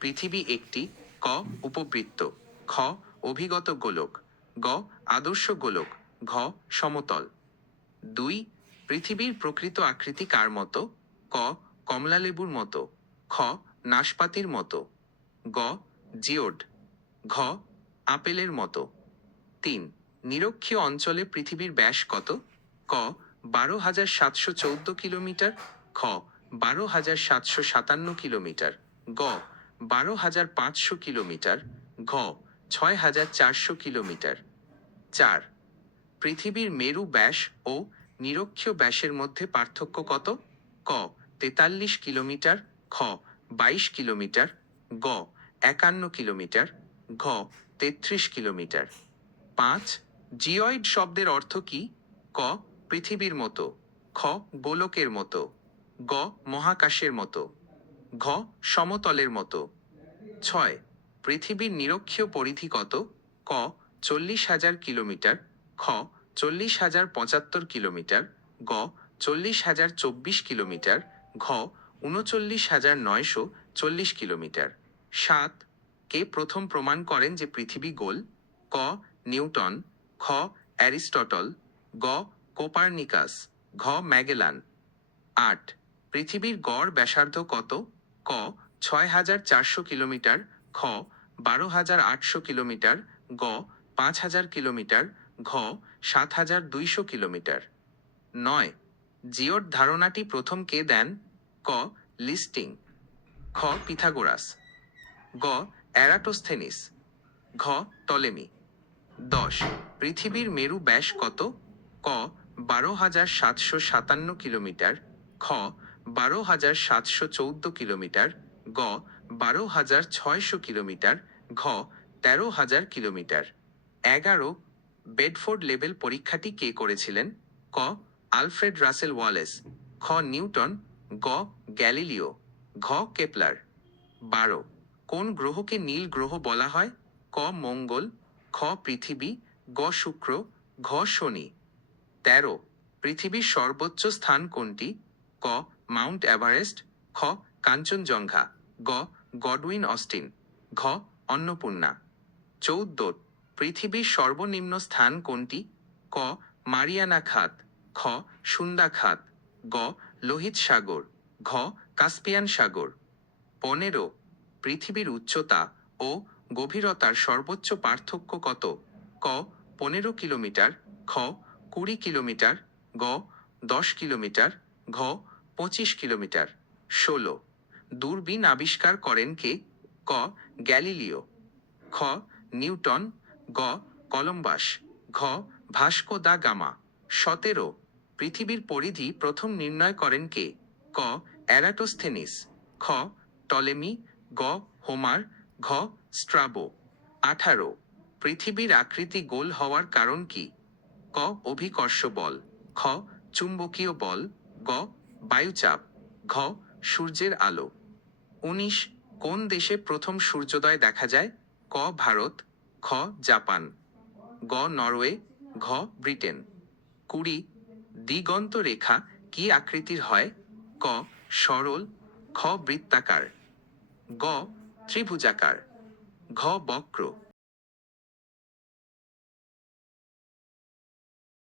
পৃথিবী একটি ক উপবৃত্ত, খ অভিগত গোলক, গ আদর্শ গোলক, ঘ সমতল। 2. পৃথিবীর প্রকৃত আকৃতি কার মতো? ক কমলালেবুর মতো, খ নাশপাতির মতো, গ জিওড, ঘ আপেলের মতো। 3. নিরক্ষীয় অঞ্চলে পৃথিবীর ব্যাস কত? ক 12,714 কিলোমিটার, খ 12,757 কিলোমিটার, গ 12,500 কিলোমিটার, ঘ 6,400 কিলোমিটার। 4. পৃথিবীর মেরু ব্যাস ও নিরক্ষীয় ব্যাসের মধ্যে পার্থক্য কত? ক 43 কিলোমিটার, খ 22 কিলোমিটার, গ 51 কিলোমিটার, ঘ 33 কিলোমিটার। 5. জিওয়েড শব্দের অর্থ কি? ক পৃথিবীর মতো, খ গোলকের মতো, গ মহাকাশের মতো, ঘ সমতলের মতো। 6. পৃথিবীর নিরক্ষীয় পরিধি কত? ক 40,000 কিলোমিটার, খ 40,075 কিলোমিটার, গ 40,024 কিলোমিটার, ঘ 39,940 কিলোমিটার। 7. কে প্রথম প্রমাণ করেন যে পৃথিবী গোল? ক নিউটন, খ অ্যারিস্টটল, গ কোপার্নিকাস, ঘ ম্যাগেলান। 8. পৃথিবীর গড় ব্যাসার্ধ কত? ক 6,400 কিলোমিটার, খ 12,800 কিলোমিটার, গ 5,000 কিলোমিটার, ঘ 7,200 কিলোমিটার। 9. জিওড ধারণাটি প্রথম কে দেন? ক লিস্টিং, খ পিথাগোরাস, গ এরাটোস্থেনিস, ঘ টলেমি। 10. পৃথিবীর মেরু ব্যাস কত? ক 12,757 কিলোমিটার, খ 12,714 কিলোমিটার, গ 12,600 কিলোমিটার, ঘ 13,000 কিলোমিটার। 11. বেডফোর্ড লেভেল পরীক্ষাটি কে করেছিলেন? ক আলফ্রেড রাসেল ওয়ালেস, খ নিউটন, গ গ্যালিলিও, ঘ কেপলার। 12. কোন গ্রহকে নীল গ্রহ বলা হয়? ক মঙ্গল, খ পৃথিবী, গ শুক্র, ঘ শনি। 13. পৃথিবীর সর্বোচ্চ স্থান কোনটি? ক মাউন্ট এভারেস্ট, খ কাঞ্চনজঙ্ঘা, গ গডউইন অস্টিন, ঘ অন্নপূর্ণা। 14. পৃথিবীর সর্বনিম্ন স্থান কোনটি? ক মারিয়ানা খাত, খ সুন্দা খাত, গ লোহিত সাগর, ঘ কাস্পিয়ান সাগর। 15. পৃথিবীর উচ্চতা ও গভীরতার সর্বোচ্চ পার্থক্য কত? ক 15 কিলোমিটার, খ 20 কিলোমিটার, গ 10 কিলোমিটার, ঘ 25 কিলোমিটার। 16. দূরবীন আবিষ্কার করেন কে? ক গ্যালিলিও, খ নিউটন, গ কলম্বাস, ঘ ভাস্কো দা গামা। 17. পৃথিবীর পরিধি প্রথম নির্ণয় করেন কে? ক এরাটোস্থেনিস, খ টলেমি, গ হোমার, ঘ স্ট্রাবো। 18. পৃথিবীর আকৃতি গোল হওয়ার কারণ কি? ক অভিকর্ষ বল, খ চুম্বকীয় বল, গ বায়ুচাপ, ঘ সূর্যের আলো। 19. কোন দেশে প্রথম সূর্যোদয় দেখা যায়? ক ভারত, খ জাপান, গ নরওয়ে, ঘ ব্রিটেন। 20. দিগন্ত রেখা কি আকৃতির হয়? ক সরল, খ বৃত্তাকার, গ ত্রিভুজাকার, ঘ বক্র।